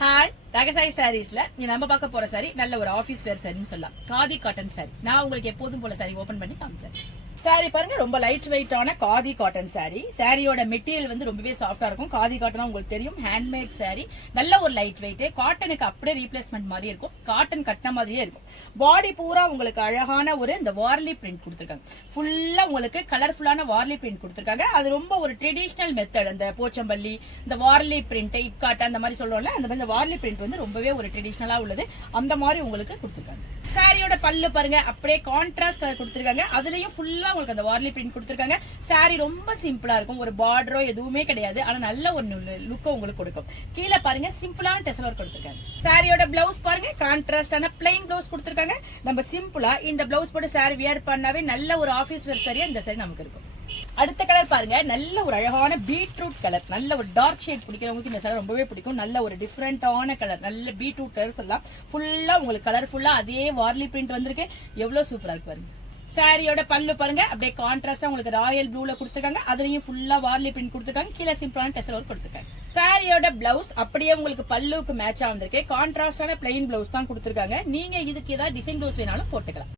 Hi ரகசாய் சாரீஸ்ல நீ நம்ம பார்க்க போற சாரி நல்ல ஒரு ஆபீஸ் வேர் சாரின்னு சொல்லலாம். Khadi cotton sorry. நான் உங்களுக்கு எப்போதும் போல சாரி ஓபன் பண்ணி காமிச்சேன். சாரி பாருங்க, ரொம்ப லைட் வெயிட்டான காதி காட்டன் சாரி. சாரியோட மெட்டீரியல் வந்து ரொம்பவே சாஃப்டா இருக்கும். காதி காட்டன் உங்களுக்கு தெரியும், ஹேண்ட்மேட் சாரி. நல்ல ஒரு லைட் வெயிட், காட்டனுக்கு அப்படியே ரீப்ளேஸ்மெண்ட் மாதிரி இருக்கும். காட்டன் கட்டின மாதிரியே இருக்கும். பாடி பூரா உங்களுக்கு அழகான ஒரு இந்த வார்லி பிரிண்ட் கொடுத்துருக்காங்க. ஃபுல்லா உங்களுக்கு கலர்ஃபுல்லான வார்லி பிரிண்ட் கொடுத்துருக்காங்க. அது ரொம்ப ஒரு ட்ரெடிஷனல் மெத்தட். அந்த போச்சம்பள்ளி, இந்த வார்லி பிரிண்ட், இக்காட்டு அந்த மாதிரி சொல்றோம்ல, அந்த மாதிரி வார்லி பிரிண்ட் வந்து ரொம்பவே ஒரு ட்ரெடிஷனலா உள்ளது. அந்த மாதிரி உங்களுக்கு கொடுத்துருக்காங்க. சாரியோட பல்லு பாருங்க, அப்படியே கான்ட்ராஸ்ட் கலர் கொடுத்துருக்காங்க. அதுலயும் ஃபுல்லா உங்களுக்கு அந்த வார்லி பிரிண்ட் கொடுத்துருக்காங்க. சாரி ரொம்ப சிம்பிளா இருக்கும். ஒரு பார்டரோ எதுவுமே கிடையாது. ஆனா நல்ல ஒரு லுக் உங்களுக்கு கொடுக்கும். கீழே பாருங்க, சிம்பிளான டெசல் ஒர்க் கொடுத்துருக்காங்க. சாரியோட பிளவுஸ் பாருங்க, கான்ட்ராஸ்டான பிளைன் பிளவுஸ் கொடுத்துருக்காங்க. நம்ம சிம்பிளா இந்த பிளவுஸ் போட்டு சாரி வியர் பண்ணாவே நல்ல ஒரு ஆபீஸ் வேர் சாரியா இந்த சாரி நமக்கு இருக்கும். அடுத்த கலர் பாருங்க, நல்ல ஒரு அழகான பீட்ரூட் கலர். நல்ல ஒரு டார்க் ஷேட் பிடிக்கிறவங்களுக்கு இந்த சாரி ரொம்பவே பிடிக்கும். நல்ல ஒரு டிஃபரெண்டான கலர், நல்ல பீட்ரூட் கலர் சொல்லலாம். ஃபுல்லா உங்களுக்கு கலர்ஃபுல்லா அதே வார்லி பிரிண்ட் வந்திருக்கு. எவ்வளவு சூப்பரா இருக்கு பாருங்க. சாரியோட பல்லு பாருங்க, அப்படியே கான்ட்ராஸ்டா உங்களுக்கு ராயல் ப்ளூல கொடுத்துருக்காங்க. அதுலயும் ஃபுல்லா வார்லி பிரிண்ட் கொடுத்துருக்காங்க. கீழே சிம்பிளான டெசல் ஒர்க் கொடுத்துருக்காங்க. சாரியோட பிளவுஸ் அப்படியே உங்களுக்கு பல்லுக்கு மேட்சா வந்திருக்கு. கான்ட்ராஸ்டான பிளைன் பிளவுஸ் தான் கொடுத்துருக்காங்க. நீங்க இதுக்கு ஏதாவது டிசைன் பிளவுஸ் வேணாலும் போட்டுக்கலாம்.